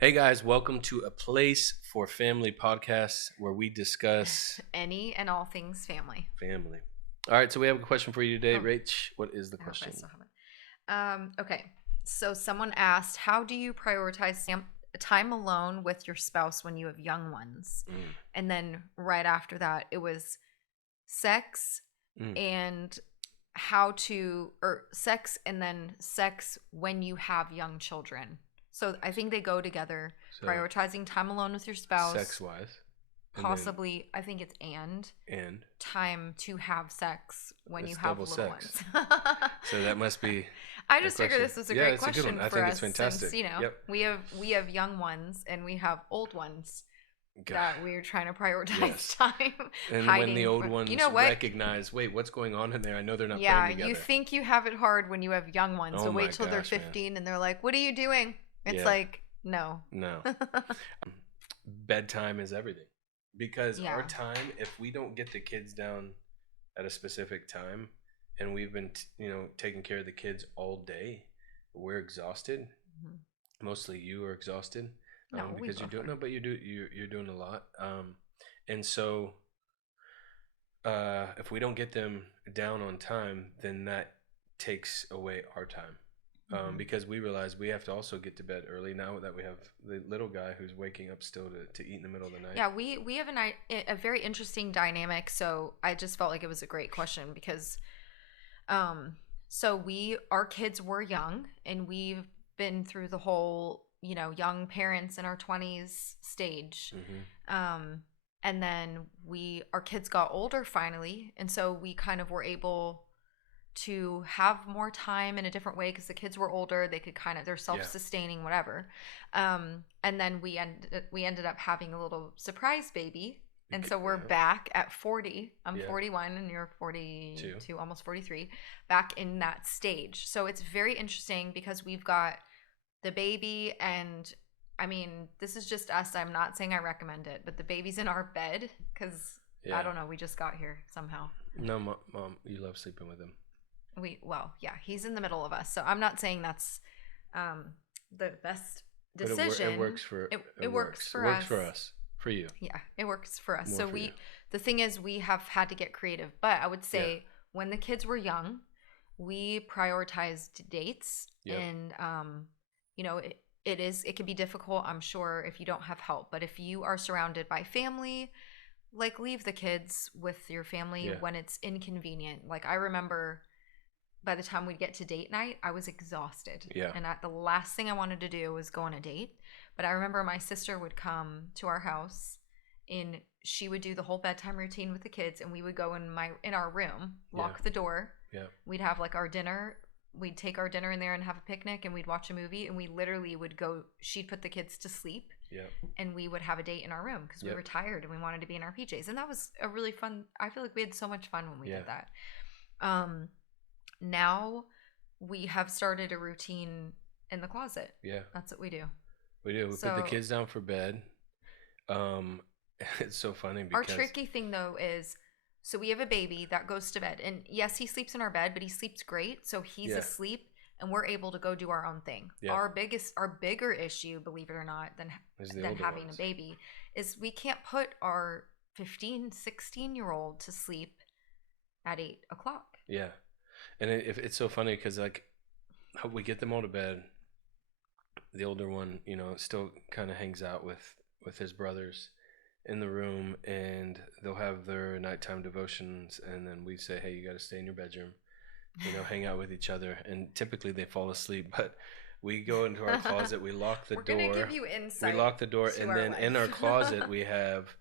Hey guys, welcome to A Place for Family podcast where we discuss Any and all things family. family. All right, so we have a question for you today, Oh, Rach. What is the I hope I question? still have it. Okay. So someone asked, how do you prioritize time alone with your spouse when you have young ones? Mm, And then right after that, it was sex mm. and how to, or sex and then sex when you have young children. So I think they go together, So, prioritizing time alone with your spouse, sex-wise, and then possibly, I think it's and time to have sex when you it's have double little sex. ones. So that must be I a just figured question. this was a Yeah, great it's a good one. question I for think it's us since, fantastic. Yep. we have young ones and we have old ones God, that we're trying to prioritize yes. time And when the hiding old from, you ones know what? recognize, wait, what's going on in there? I know they're not playing Yeah, you together. think you have it hard when you have young ones, Oh but my wait till they're gosh, man. 15 and they're like, "What are you doing?" It's Yeah. like, "No." No. Bedtime is everything because our Yeah. time, if we don't get the kids down at a specific time and we've been taking care of the kids all day, we're exhausted. Mhm. Mostly you are exhausted, No, we because you're both doing are. no but you're doing a lot, and so if we don't get them down on time, then that takes away our time, Mhm. because we realize we have to also get to bed early now that we have the little guy who's waking up still to eat in the middle of the night. Yeah, we have a very interesting dynamic, so I just felt like it was a great question because um so we our kids were young and we've been through the whole, young parents in our 20s stage. Hmm. Um and then our kids got older finally, and so we kind of were able to have more time in a different way because the kids were older, they could kind of, they're Yeah. self-sustaining, whatever. And then we ended up having a little surprise baby, and so we're back at 40. I'm Yeah. 41 and you're 42, almost 43, back in that stage. So it's very interesting because we've got the baby, and I mean, this is just us. I'm not saying I recommend it, but the baby's in our bed because Yeah. I don't know, we just got here somehow. No, mom, you love sleeping with him. Yeah, he's in the middle of us, so I'm not saying that's um the best But decision. it works for It works It for works us. for us. For you. Yeah, it works for us. More So for you. the thing is, we have had to get creative, but I would Yeah. say when the kids were young, we prioritized dates. Yep. And it can be difficult, I'm sure, if you don't have help, but if you are surrounded by family, like, leave the kids with your family. Yeah. When it's inconvenient. Like, I remember by the time we'd get to date night, I was exhausted. Yeah. And the last thing I wanted to do was go on a date. But I remember my sister would come to our house and she would do the whole bedtime routine with the kids, and we would go in our room, lock the door. Yeah. We'd have like our dinner. We'd take our dinner in there and have a picnic, and we'd watch a movie, and we literally would go, she'd put the kids to sleep. Yeah. And we would have a date in our room because we were tired and we wanted to be in our PJs. And that was a really fun, I feel like we had so much fun when we did that. Now we have started a routine in the closet. Yeah. That's what we do. We do. We put the kids down for bed. It's so funny because our tricky thing though is, so we have a baby that goes to bed, and yes, he sleeps in our bed, but he sleeps great. So he's asleep and we're able to go do our own thing. Yeah. Our bigger issue, believe it or not, than having a baby is we can't put our 15, 16-year-old to sleep at 8 o'clock. Yeah. And it's so funny because, like, we get them all to bed. The older one, still kind of hangs out with his brothers in the room, and they'll have their nighttime devotions, and then we say, hey, you got to stay in your bedroom, hang out with each other, and typically they fall asleep. But we go into our closet, we lock the door. We're gonna give you insight. We lock the door, and then life. in our closet we have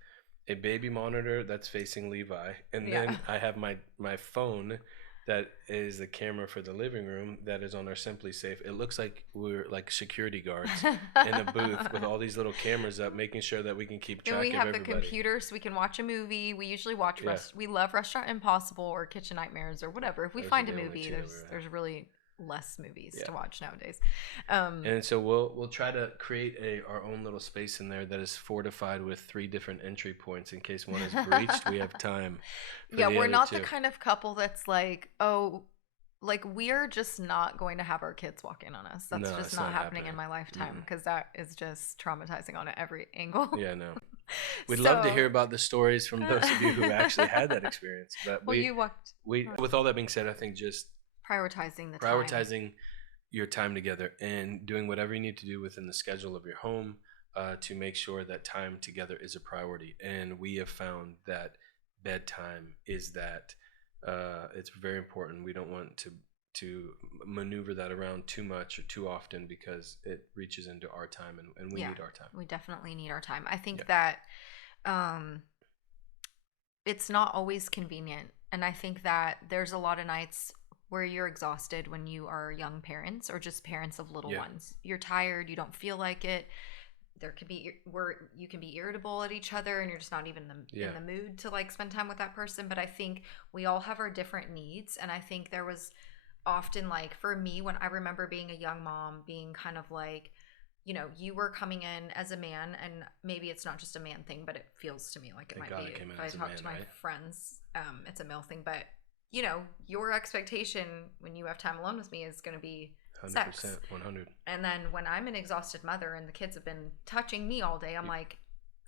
a baby monitor that's facing Levi, and then I have my phone that is the camera for the living room that is on our Simply Safe. It looks like we're like security guards in a booth with all these little cameras up, making sure that we can keep track of everybody. And we have the computer so we can watch a movie. We usually watch we love Restaurant Impossible or Kitchen Nightmares or whatever. If we find a movie, there's really less movies to watch nowadays. And so we'll try to create our own little space in there that is fortified with 3 different entry points in case one is breached. We have time. Yeah, we're not the kind of couple that's like, oh, like we're just not going to have our kids walk in on us. That's No, just it's not not happening in happening. my lifetime Mm-mm. because that is just traumatizing on every angle. Yeah, no. We'd love to So, hear about the stories from those of you who actually had that experience. But well, you walked with all that being said, I think just prioritizing the time. prioritizing your time together and doing whatever you need to do within the schedule of your home to make sure that time together is a priority. And we have found that bedtime is that it's very important. We don't want to maneuver that around too much or too often because it reaches into our time and we Yeah, need our time. we definitely need our time. I Yeah. think that um, it's not always convenient. And I think that there's a lot of nights where you're exhausted when you are young parents or just parents of little Yeah. ones. You're tired, you don't feel like it. There could be where you can be irritable at each other and you're just not even in the mood to like spend time with that person. But I think we all have our different needs. And I think there was often like for me when I remember being a young mom being kind of like, you know, you were coming in as a man, and maybe it's not just a man thing, but it feels to me like it Thank might God be. I came in If I as a talk man, to my right? friends, it's a male thing, but you know, your expectation when you have time alone with me is going to be 100%, sex. 100. And then when I'm an exhausted mother and the kids have been touching me all day, I'm like,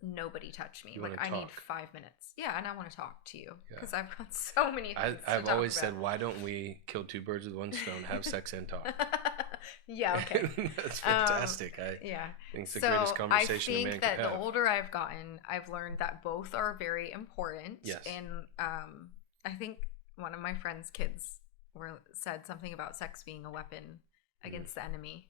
nobody touch me. You Like want to I need talk. 5 minutes. Yeah, and I want to talk to you Yeah. because I've got so many things to I've talk always about. said, why don't we kill two birds with one stone, have sex and talk? Yeah, okay. That's fantastic. I Yeah. think it's the greatest So I conversation a man think could that the have. older I've gotten, I've learned that both are very important. Yes. And I think one of my friend's kids said something about sex being a weapon against the enemy.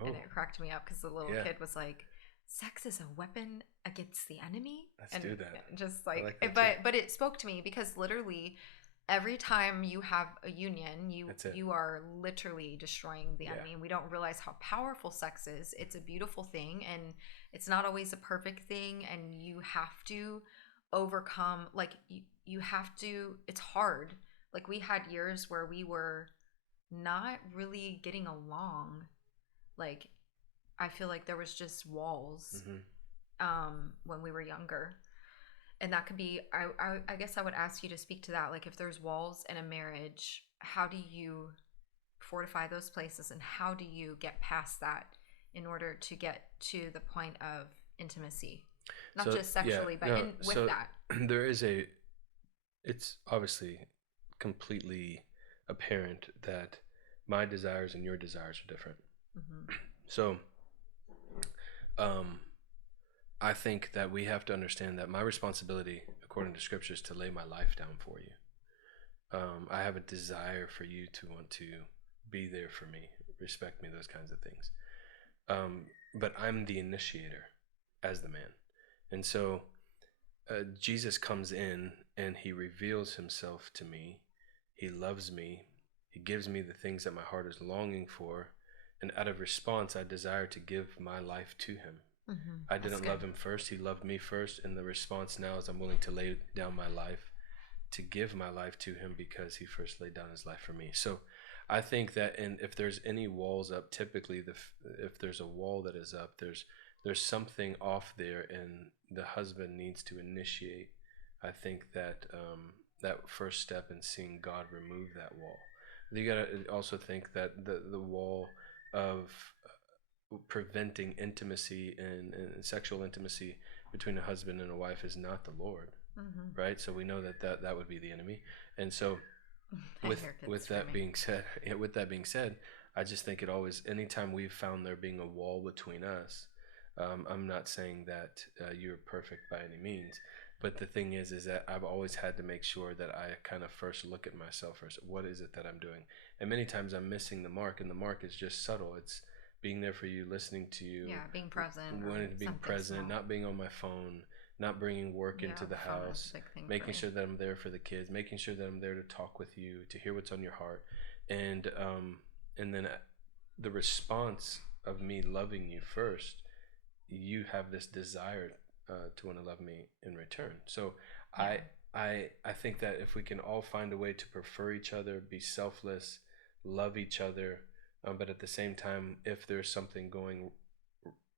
Oh, And it cracked me up because the little yeah. kid was like, "Sex is a weapon against the enemy." Let's And do that. just I like, like that but it spoke to me because literally every time you have a union, That's it. you are literally destroying the Yeah. enemy. And we don't realize how powerful sex is. It's a beautiful thing, and it's not always a perfect thing. And you have to overcome, like you have to. It's hard. Like we had years where we were not really getting along. Like I feel like there was just walls hmm when we were younger. And that could be I guess I would ask you to speak to that. Like if there's walls in a marriage, how do you fortify those places and how do you get past that in order to get to the point of intimacy? Not So, just sexually, but no, with so that. there is it's obviously completely apparent that my desires and your desires are different. Hmm. So, um, I think that we have to understand that my responsibility, according to scripture, is to lay my life down for you. I have a desire for you to want to be there for me, respect me, those kinds of things. But I'm the initiator as the man. And so Jesus comes in and he reveals himself to me. He loves me. He gives me the things that my heart is longing for. And out of response, I desire to give my life to him. I didn't love him first. He loved me first. And the response now is I'm willing to lay down my life, to give my life to him because he first laid down his life for me. So I think that if there's any walls up, typically if there's a wall that is up, there's something off there, and the husband needs to initiate. I think that that first step in seeing God remove that wall. You got to also think that the wall of preventing intimacy and sexual intimacy between a husband and a wife is not the Lord, right? So we know that would be the enemy. And so with that being said, yeah, with that being said, I just think it always, anytime we've found there being a wall between us, I'm not saying that you're perfect by any means, but the thing is that I've always had to make sure that I kind of first look at myself first. What is it that I'm doing? And many times I'm missing the mark, and the mark is just subtle. It's being there for you, listening to you, Being present, being present, small. not being on my phone, not bringing work into the house, making sure that I'm there for the kids, making sure that I'm there to talk with you, to hear what's on your heart, and then the response of me loving you first, you have this desire to want to love me in return. So Yeah. I think that if we can all find a way to prefer each other, be selfless, love each other, but at the same time, if there's something going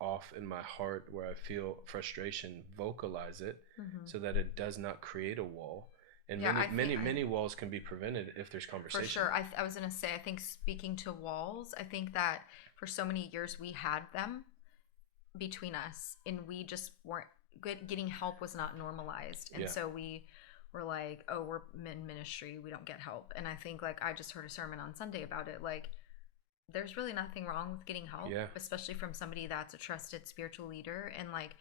off in my heart where I feel frustration, vocalize it so that it does not create a wall. And Yeah, I think many walls can be prevented if there's for conversation. sure. I was gonna say, I think speaking to walls, I think that for so many years we had them between us, and we just weren't getting help was not normalized, and Yeah, so we were like, oh, we're in ministry, we don't get help. And I think, like, I just heard a sermon on Sunday about it. Like, there's really nothing wrong with getting help, yeah, especially from somebody that's a trusted spiritual leader. And like,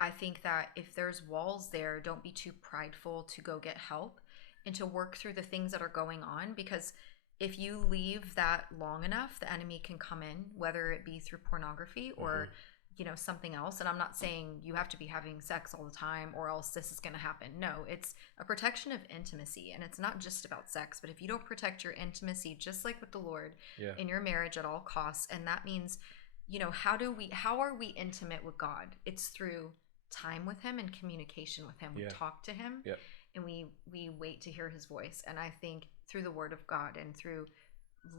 I think that if there's walls there, don't be too prideful to go get help and to work through the things that are going on, because if you leave that long enough, the enemy can come in, whether it be through pornography hmm, or something else. And I'm not saying you have to be having sex all the time or else this is going to happen. No, it's a protection of intimacy, and it's not just about sex. But if you don't protect your intimacy, just like with the Lord, yeah, in your marriage at all costs, and that means, how are we intimate with God? It's through time with him and communication with him. We yeah, talk to him, yeah, and we wait to hear his voice. And I think through the word of God and through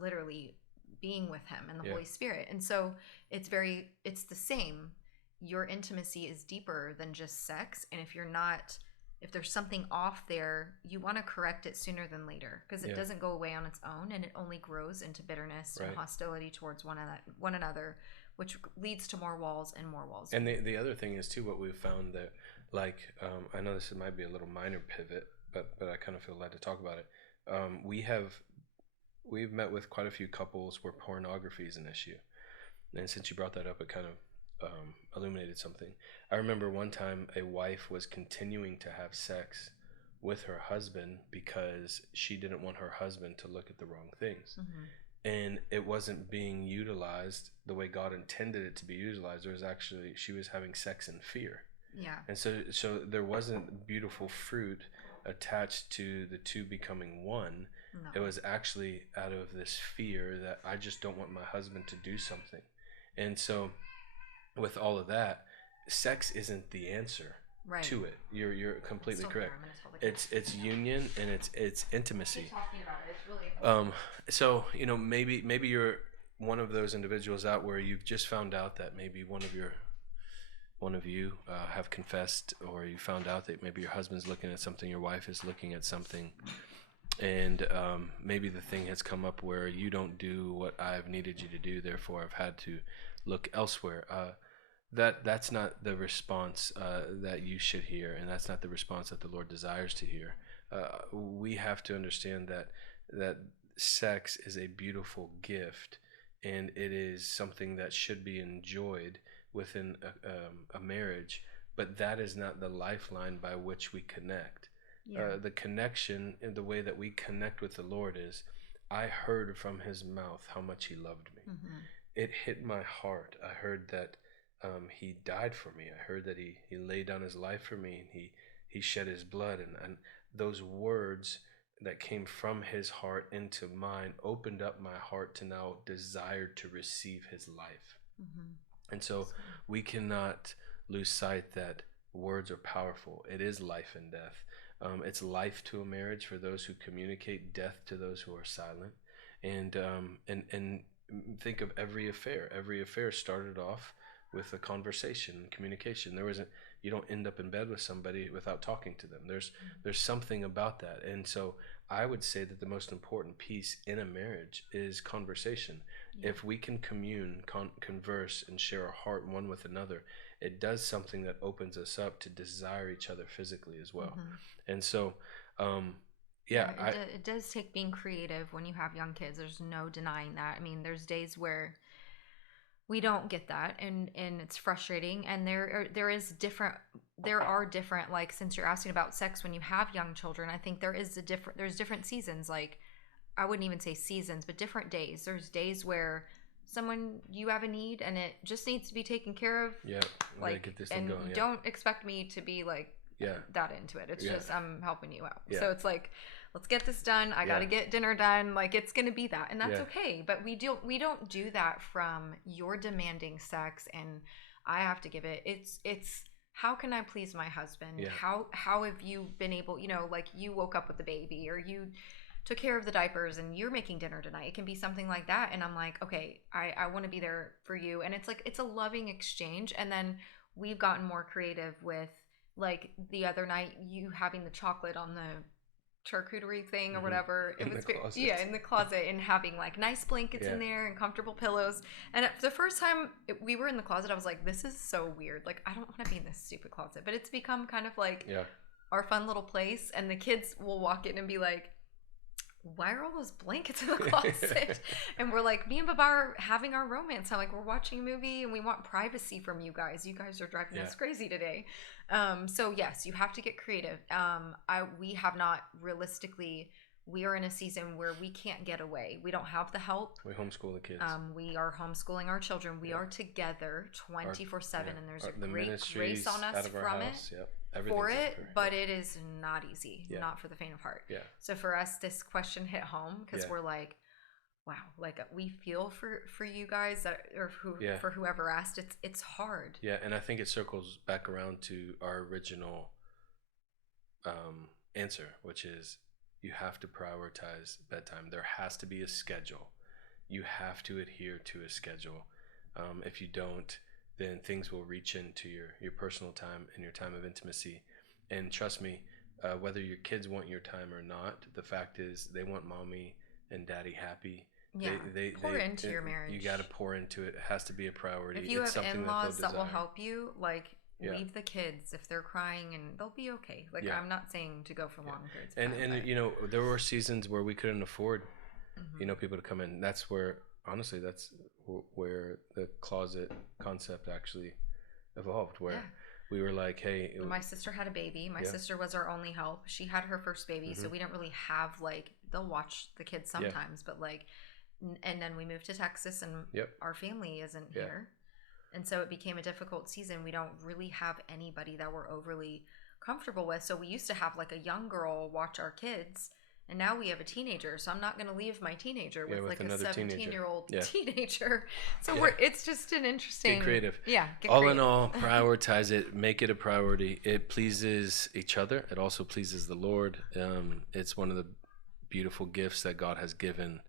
literally being with him and the yeah, Holy Spirit. And so it's the same. Your intimacy is deeper than just sex. And if there's something off there, you want to correct it sooner than later, because it yeah. doesn't go away on its own, and it only grows into bitterness and Right. hostility towards one another, which leads to more walls and more walls. And the other thing is too, what we've found that, like, I know this might be a little minor pivot, but I kind of feel led to talk about it. We've met with quite a few couples where pornography is an issue, and since you brought that up, it kind of illuminated something. I remember one time a wife was continuing to have sex with her husband because she didn't want her husband to look at the wrong things, Mm-hmm. and it wasn't being utilized the way God intended it to be utilized. There was actually, she was having sex in fear, Yeah. and so there wasn't beautiful fruit attached to the two becoming one. No. It was actually out of this fear that I just don't want my husband to do something. And so with all of that, sex isn't the answer Right. to it. You're completely Still correct. here. I'm gonna tell the kids. It's union, and it's intimacy. Keep talking about it. It's really So maybe you're one of those individuals out where you've just found out that maybe one of you have confessed, or you found out that maybe your husband's looking at something, your wife is looking at something, and maybe the thing has come up where you don't do what I've needed you to do, therefore I've had to look elsewhere. That's not the response that you should hear, and that's not the response that the Lord desires to hear. We have to understand that sex is a beautiful gift, and it is something that should be enjoyed within a marriage, but that is not the lifeline by which we connect. yeah. The connection, in the way that we connect with the Lord, is I heard from his mouth how much he loved me. Mm-hmm. It hit my heart. I heard that he died for me. I heard that he laid down his life for me, and he shed his blood, and those words that came from his heart into mine opened up my heart to now desire to receive his life. Mm-hmm. And so we cannot lose sight that words are powerful. It is life and death. It's life to a marriage for those who communicate, death to those who are silent. And think of every affair. Every affair started off with a conversation and communication. You don't end up in bed with somebody without talking to them. There's something about that. And so I would say that the most important piece in a marriage is conversation. Yeah. If we can commune, converse, and share our heart one with another, it does something that opens us up to desire each other physically as well. Mm-hmm. And so, Yeah, it does take being creative when you have young kids. There's no denying that. I mean, there's days where we don't get that, and it's frustrating. And there are different, like, since you're asking about sex when you have young children, I think there's different seasons. Like, I wouldn't even say seasons, but different days. There's days where you have a need and it just needs to be taken care of. yeah, Like, get this thing and going. Yeah, don't expect me to be like yeah, that into it. It's Yeah. just I'm helping you out. Yeah. So it's like, let's get this done. I Yeah. gotta get dinner done. Like, it's gonna be that, and that's Yeah. okay. But we don't do that from you're demanding sex and I have to give it. It's how can I please my husband? Yeah. How have you been able? Like, you woke up with the baby, or you took care of the diapers and you're making dinner tonight. It can be something like that, and I'm like, okay, I want to be there for you. And it's like, it's a loving exchange. And then we've gotten more creative with, like, the other night, you having the chocolate on the charcuterie thing or Hmm. whatever. It In was the closet. yeah, in the closet, and having like nice blankets Yeah. in there and comfortable pillows. And the first time we were in the closet, I was like, this is so weird. Like, I don't want to be in this stupid closet. But it's become kind of like Yeah. our fun little place. And the kids will walk in and be like, why are all those blankets in the closet? And we're like, me and Baba are having our romance. I'm like, we're watching a movie and we want privacy from you guys. You guys are driving Yeah. us crazy today. So yes, you have to get creative. We have not realistically. We are in a season where we can't get away. We don't have the help. We homeschool the kids. We are homeschooling our children. We Yeah. are together 24/7, Yeah. and there's The a great ministries grace on us out of our from house. it Yep. for Everything's it, over. but Yeah. it is not easy, Yeah. not for the faint of heart. Yeah. So for us, this question hit home because Yeah. we're like, wow, like we feel for you guys that, or Yeah. for whoever asked. It's hard. Yeah, and I think it circles back around to our original answer, which is you have to prioritize bedtime. There has to be a schedule. You have to adhere to a schedule. If you don't, then things will reach into your personal time and your time of intimacy. And trust me, whether your kids want your time or not, the fact is they want mommy and daddy happy. Yeah, pour into your marriage. You got to pour into it. It has to be a priority. If you it's have something in-laws that will desire. help you, like Yeah. leave the kids if they're crying, and they'll be okay. Like Yeah. I'm not saying to go for long periods of And time, and but- you know, there were seasons where we couldn't afford Mhm. you know, people to come in. That's where, honestly, that's where the closet concept actually evolved. Where Yeah. we were like, hey, When my sister had a baby. My Yeah. sister was our only help. She had her first baby, so Mhm. we didn't really have like they'll watch the kids Yeah. sometimes, but like, and then we moved to Texas, and Yep. our family isn't Yeah. here, and so it became a difficult season. We don't really have anybody that we're overly comfortable with. So we used to have like a young girl watch our kids. And now we have a teenager, so I'm not going to leave my teenager Yeah, with with like a another 17-year-old teenager. Yeah. teenager. So Yeah. it's just an interesting. Get creative. Yeah. Get All creative. in all, prioritize it. Make it a priority. It pleases each other. It also pleases the Lord. It's one of the beautiful gifts that God has given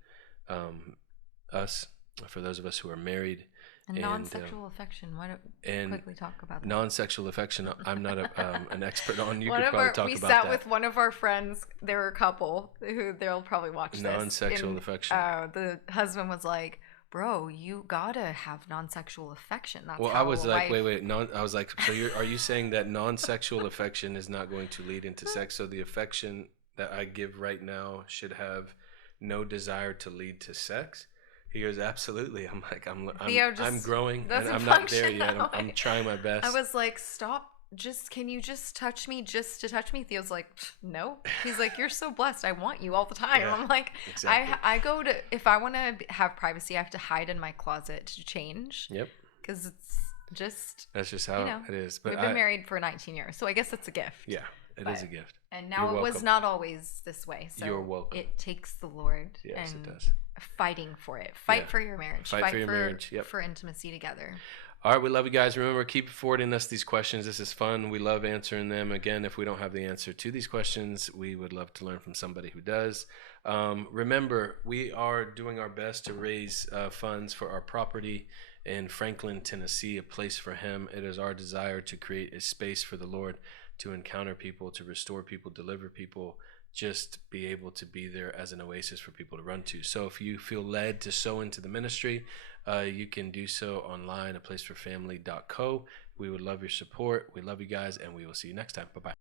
us, for those of us who are married. And non-sexual affection. Why don't we quickly talk about that? Non-sexual affection, I'm not an expert on. You One could of probably our, talk we about sat that. with one of our friends. They were a couple who they'll probably watch this. Non-sexual And, affection. The husband was like, "Bro, you gotta have non-sexual affection." That's Well, how I was like, life- wait. I was like, so are you saying that non-sexual affection is not going to lead into sex? So the affection that I give right now should have no desire to lead to sex? He goes, absolutely. I'm like, Theo I'm growing, and doesn't I'm not there function yet. that I'm way. trying my best. I was like, "Stop! Can you just touch me just to touch me?" Theo's like, "No." He's like, "You're so blessed. I want you all the time." Yeah, I'm like, exactly. I go to, if I want to have privacy, I have to hide in my closet to change. Yep. Because it's just, That's just how it is. But we've been married for 19 years, so I guess it's a gift. Yeah, it is a gift. And now You're it was welcome. not always this way. So You're welcome. it takes the Lord Yes, and it does. fighting for it. Fight Yeah. for your marriage. Fight for your marriage. Yep. For intimacy together. All right, we love you guys. Remember, keep forwarding us these questions. This is fun. We love answering them. Again, if we don't have the answer to these questions, we would love to learn from somebody who does. Remember, we are doing our best to raise funds for our property in Franklin, Tennessee, a place for Him. It is our desire to create a space for the Lord to encounter people, to restore people, deliver people, just be able to be there as an oasis for people to run to. So if you feel led to sow into the ministry, you can do so online at placeforfamily.co. We would love your support. We love you guys, and we will see you next time. Bye-bye.